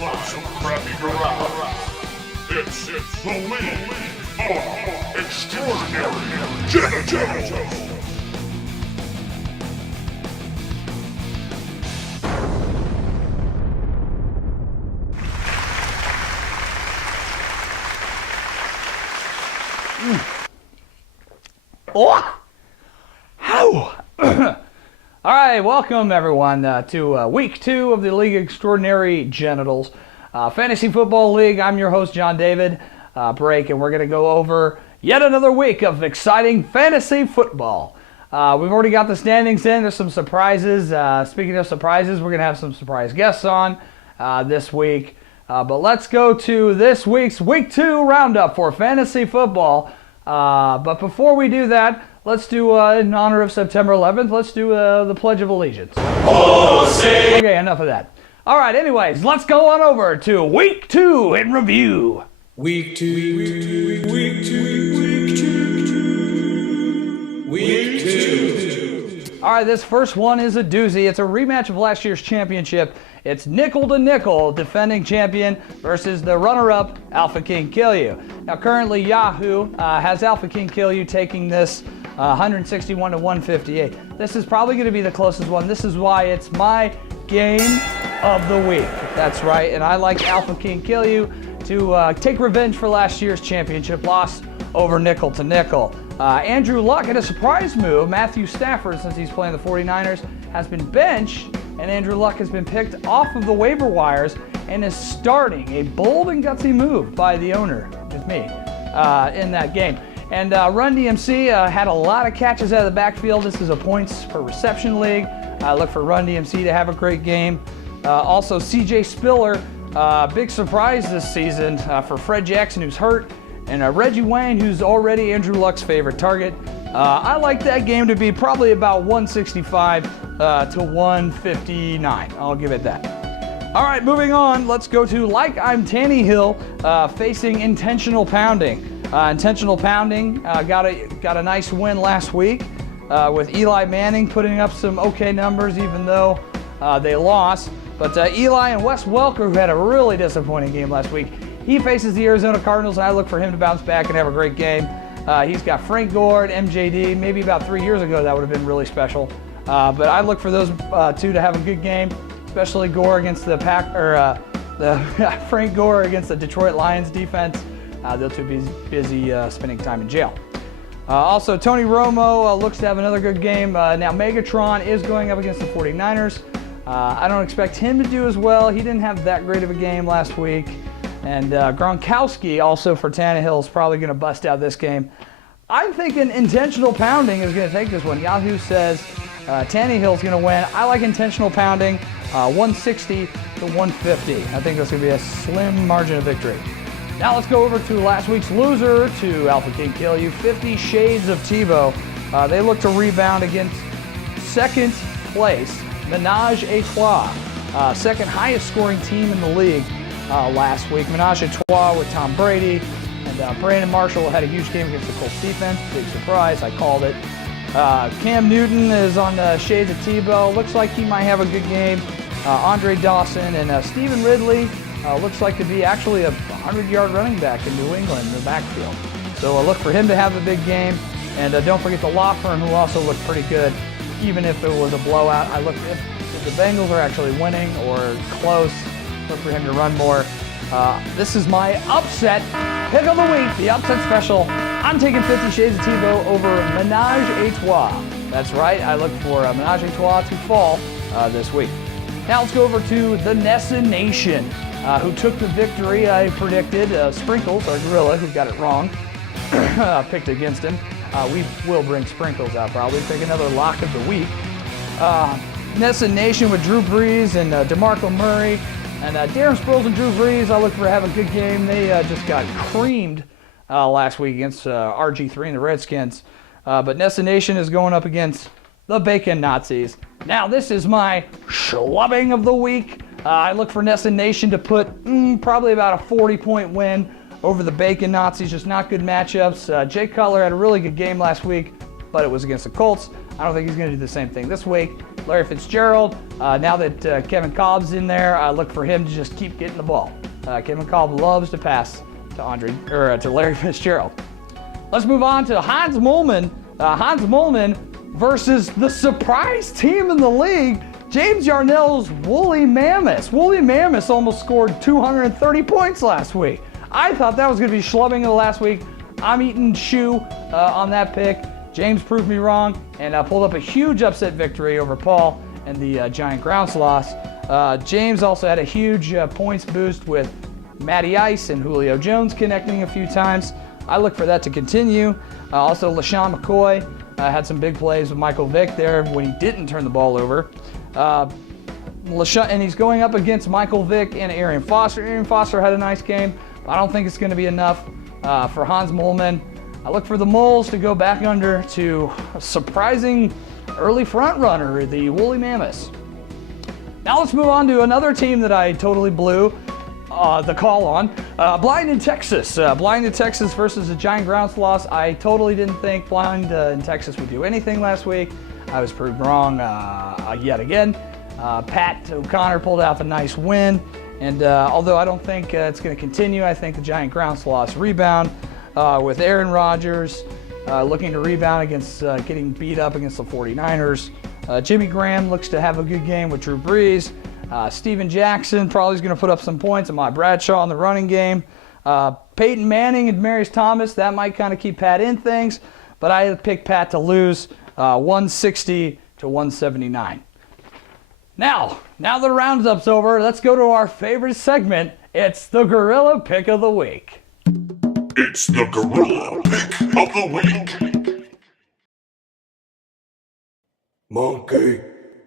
love some crappy garage. It's the League of Extraordinary Genitals. Oh! How? All right, welcome everyone to week 2 of the League of Extraordinary Genitals Fantasy Football League. I'm your host, John David Brake, and we're going to go over yet another week of exciting fantasy football. We've already got the standings in. There's some surprises. Speaking of surprises, we're going to have some surprise guests on this week. But let's go to this week's Week 2 roundup for fantasy football. But before we do that, let's do, in honor of September 11th, let's do the Pledge of Allegiance. Okay, enough of that. All right, anyways, let's go on over to Week 2 in review. Week 2. All right, this first one is a doozy. It's a rematch of last year's championship. It's nickel to nickel, defending champion versus the runner-up, Alpha King Kill You. Now, currently Yahoo has Alpha King Kill You taking this 161 to 158. This is probably going to be the closest one. This is why it's my game of the week. That's right, and I like Alpha King Kill You to take revenge for last year's championship loss over nickel to nickel. Andrew Luck had a surprise move. Matthew Stafford, since he's playing the 49ers, has been benched, and Andrew Luck has been picked off of the waiver wires and is starting. A bold and gutsy move by the owner, with me, in that game. And Run DMC had a lot of catches out of the backfield. This is a points per reception league. Look for Run DMC to have a great game. Also, CJ Spiller, big surprise this season for Fred Jackson, who's hurt, and Reggie Wayne, who's already Andrew Luck's favorite target. I like that game to be probably about 165 to 159. I'll give it that. All right, moving on. Let's go to Like I'm Tannehill facing Intentional Pounding. Intentional Pounding got a nice win last week with Eli Manning putting up some okay numbers, even though they lost. But Eli and Wes Welker, who had a really disappointing game last week, he faces the Arizona Cardinals, and I look for him to bounce back and have a great game. He's got Frank Gore and MJD. Maybe about 3 years ago that would have been really special. But I look for those two to have a good game, especially Gore against the Frank Gore against the Detroit Lions defense. They'll too be busy spending time in jail. Also, Tony Romo looks to have another good game. Now, Megatron is going up against the 49ers. I don't expect him to do as well. He didn't have that great of a game last week. And Gronkowski, also for Tannehill, is probably going to bust out this game. I'm thinking Intentional Pounding is going to take this one. Yahoo says Tannehill's going to win. I like Intentional Pounding, 160 to 150. I think that's going to be a slim margin of victory. Now let's go over to last week's loser, to Alpha King Kill You, 50 Shades of Tebow. They look to rebound against second place, Menage a Trois, second highest scoring team in the league last week. Menage a Trois with Tom Brady, and Brandon Marshall had a huge game against the Colts defense. Big surprise, I called it. Cam Newton is on the Shades of Tebow. Looks like he might have a good game. Andre Dawson and Stephen Ridley looks like to be actually a 100-yard running back in New England in the backfield. So look for him to have a big game. And don't forget the Law Firm, who also looked pretty good, even if it was a blowout. I look if the Bengals are actually winning or close, look for him to run more. This is my upset pick of the week, the upset special. I'm taking 50 Shades of Tebow over Menage a Trois. That's right, I look for Menage a Trois to fall this week. Now let's go over to the Nessa Nation, who took the victory. I predicted Sprinkles, our gorilla, who got it wrong, picked against him. We will bring Sprinkles out probably, take another lock of the week. Nessa Nation with Drew Brees and DeMarco Murray. And Darren Sproles and Drew Brees, I look for having a good game. They just got creamed last week against RG3 and the Redskins. But Nessa Nation is going up against the Bacon Nazis. Now, this is my schlubbing of the week. I look for Nessa Nation to put probably about a 40-point win over the Bacon Nazis. Just not good matchups. Jay Cutler had a really good game last week, but it was against the Colts. I don't think he's going to do the same thing this week. Larry Fitzgerald. Now that Kevin Cobb's in there, I look for him to just keep getting the ball. Kevin Cobb loves to pass to Larry Fitzgerald. Let's move on to Hans Molman. Hans Molman versus the surprise team in the league, James Yarnell's Woolly Mammoths. Woolly Mammoths almost scored 230 points last week. I thought that was going to be schlubbing of the last week. I'm eating shoe on that pick. James proved me wrong and pulled up a huge upset victory over Paul and the Giant Grounds loss. James also had a huge points boost with Matty Ice and Julio Jones connecting a few times. I look for that to continue. Also, LaShawn McCoy had some big plays with Michael Vick there when he didn't turn the ball over. And he's going up against Michael Vick and Arian Foster. Arian Foster had a nice game, but I don't think it's going to be enough for Hans Molman. I look for the Moles to go back under to a surprising early front runner, the Woolly Mammoths. Now let's move on to another team that I totally blew the call on. Blind in Texas. Blind in Texas versus the Giant Grounds loss. I totally didn't think Blind in Texas would do anything last week. I was proved wrong yet again. Pat O'Connor pulled out a nice win. And although I don't think it's going to continue, I think the Giant Grounds loss rebound with Aaron Rodgers looking to rebound against getting beat up against the 49ers. Jimmy Graham looks to have a good game with Drew Brees. Steven Jackson probably is going to put up some points. And my Bradshaw in the running game. Peyton Manning and Demarius Thomas, that might kind of keep Pat in things. But I picked Pat to lose 160 to 179. Now that the roundup's over, let's go to our favorite segment. It's the Gorilla Pick of the Week. It's the Gorilla Pick of the Week. Monkey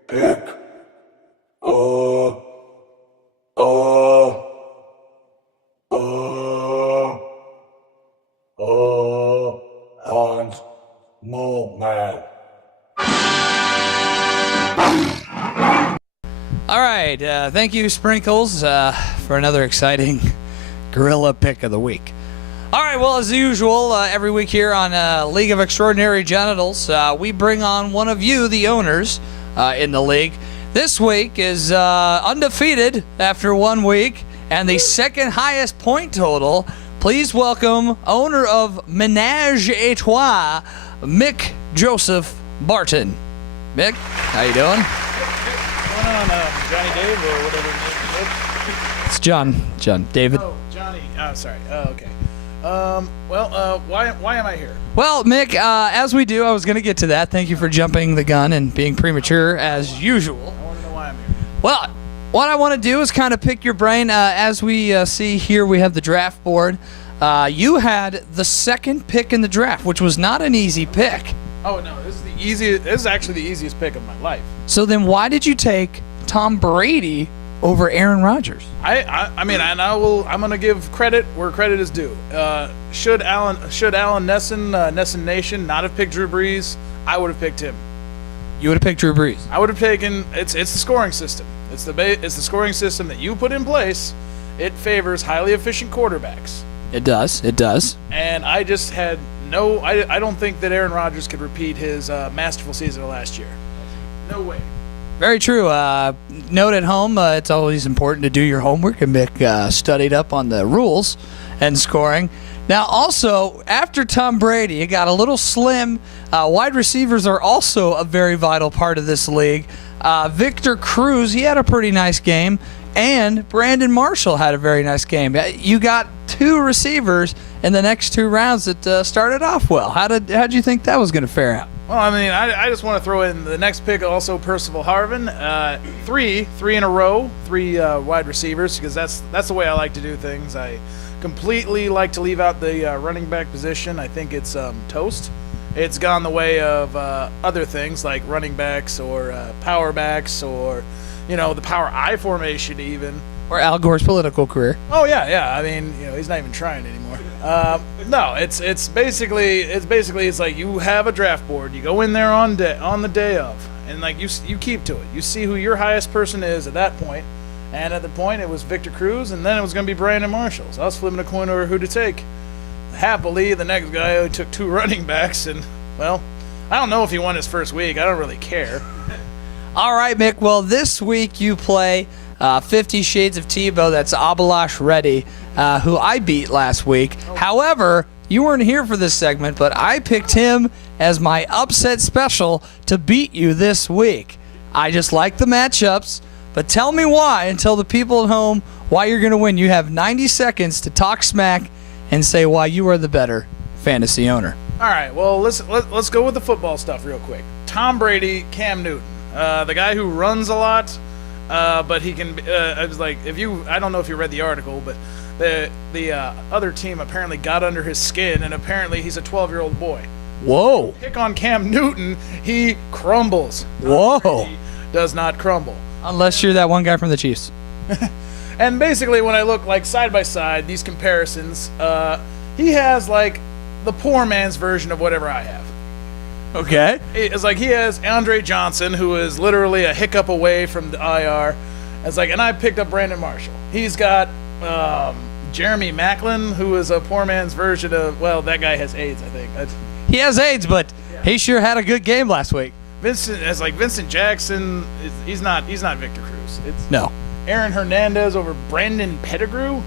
pick. Hans Molman. All right, thank you, Sprinkles, for another exciting Gorilla Pick of the Week. All right, well, as usual, every week here on League of Extraordinary Genitals, we bring on one of you, the owners, in the league. This week is undefeated after 1 week and the second highest point total. Please welcome owner of Menage a Trois, Mick Joseph Barton. Mick, how you doing? What's going on, Johnny Dave or whatever his name is? It's John David. Oh, Johnny. Sorry. Okay. Why am I here? Well, Mick, as we do, I was going to get to that. Thank you for jumping the gun and being premature as usual. I want to know why I'm here. Well, what I want to do is kind of pick your brain. As we see here, we have the draft board. You had the second pick in the draft, which was not an easy pick. Oh no, this is the easiest. This is actually the easiest pick of my life. So then, why did you take Tom Brady over Aaron Rodgers? I'm gonna give credit where credit is due. Should Alan Nesson Nation not have picked Drew Brees, I would have picked him. You would have picked Drew Brees. I would have taken. It's the scoring system. It's the scoring system that you put in place. It favors highly efficient quarterbacks. It does. And I just had no. I don't think that Aaron Rodgers could repeat his masterful season of last year. No way. Very true. Note at home, it's always important to do your homework and Mick studied up on the rules and scoring. Now, also, after Tom Brady, it got a little slim. Wide receivers are also a very vital part of this league. Victor Cruz, he had a pretty nice game, and Brandon Marshall had a very nice game. You got two receivers in the next two rounds that started off well. How'd you think that was going to fare out? Well, I mean, I just want to throw in the next pick, also Percival Harvin. Three in a row, three wide receivers, because that's the way I like to do things. I completely like to leave out the running back position. I think it's toast. It's gone the way of other things like running backs or power backs or, the power I formation even. Or Al Gore's political career. Oh yeah. I mean, he's not even trying anymore. No, it's basically like you have a draft board. You go in there on the day of, and like you keep to it. You see who your highest person is at that point, and at the point it was Victor Cruz, and then it was going to be Brandon Marshall. So I was flipping a coin over who to take. Happily, the next guy only took two running backs, and well, I don't know if he won his first week. I don't really care. All right, Mick. Well, this week you play 50 Shades of Tebow. That's Abalash Reddy, who I beat last week. However, you weren't here for this segment, but I picked him as my upset special to beat you this week. I just like the matchups, but tell me why, and tell the people at home why you're going to win. You have 90 seconds to talk smack and say why you are the better fantasy owner. All right, well, let's go with the football stuff real quick. Tom Brady, Cam Newton, the guy who runs a lot, but he can. I was like, I don't know if you read the article, but the other team apparently got under his skin, and apparently he's a 12-year-old boy. Whoa! Pick on Cam Newton, he crumbles. Whoa! Brady does not crumble. Unless you're that one guy from the Chiefs. And basically, when I look like side by side, these comparisons, he has like the poor man's version of whatever I have. Okay. It's like he has Andre Johnson, who is literally a hiccup away from the IR. It's like, and I picked up Brandon Marshall. He's got Jeremy Maclin, who is a poor man's version of, well, that guy has AIDS, I think. He has AIDS, but he sure had a good game last week. Vincent Jackson. He's not Victor Cruz. It's No. Aaron Hernandez over Brandon Pettigrew.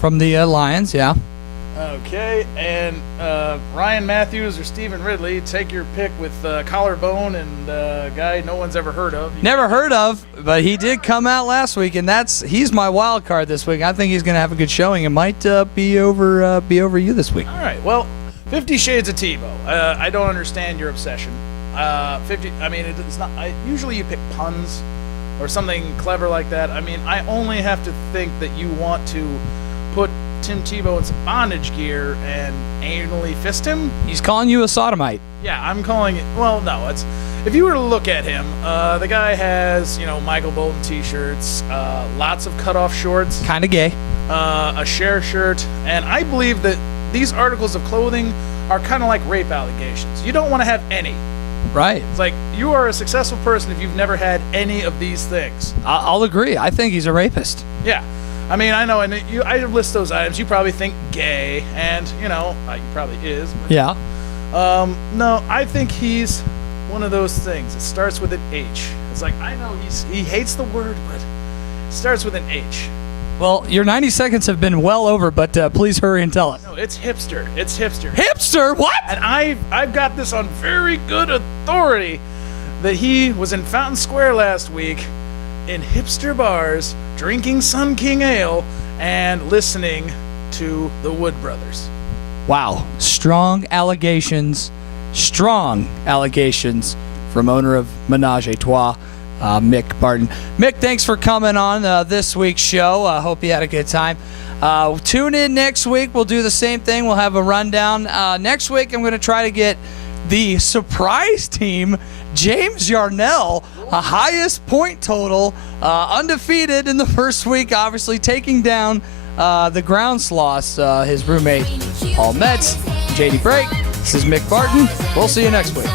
From the Lions, yeah. Okay, and Ryan Matthews or Stephen Ridley, take your pick with Collarbone and a guy no one's ever heard of. Never heard of, but he did come out last week, and he's my wild card this week. I think he's going to have a good showing. It might be over you this week. All right, well, 50 Shades of Tebow. I don't understand your obsession. 50. I mean, it's not. Usually you pick puns or something clever like that. I mean, I only have to think that you want to put Tim Tebow in some bondage gear and anally fist him. He's calling you a sodomite. Yeah, I'm calling it. Well, no, it's. If you were to look at him, the guy has, Michael Bolton t-shirts, lots of cutoff shorts, Kind of gay. a share shirt, and I believe that these articles of clothing are kind of like rape allegations. You don't want to have any. Right. It's like you are a successful person if you've never had any of these things. I'll agree. I think he's a rapist. Yeah. I mean, I know, and I list those items. You probably think gay, and, he probably is. But, Yeah. no, I think he's one of those things. It starts with an H. It's like, I know he hates the word, but it starts with an H. Well, your 90 seconds have been well over, but please hurry and tell us. No, it's hipster. It's hipster. Hipster? What? And I've got this on very good authority that he was in Fountain Square last week in hipster bars, drinking Sun King Ale, and listening to the Wood Brothers. Wow. Strong allegations from owner of Menage a Trois, Mick Barton. Mick, thanks for coming on this week's show. I hope you had a good time. Tune in next week. We'll do the same thing. We'll have a rundown. Next week, I'm going to try to get the surprise team, James Yarnell, a highest point total, undefeated in the first week, obviously taking down the ground sloths, his roommate, Paul Metz, JD Break. This is Mick Barton. We'll see you next week.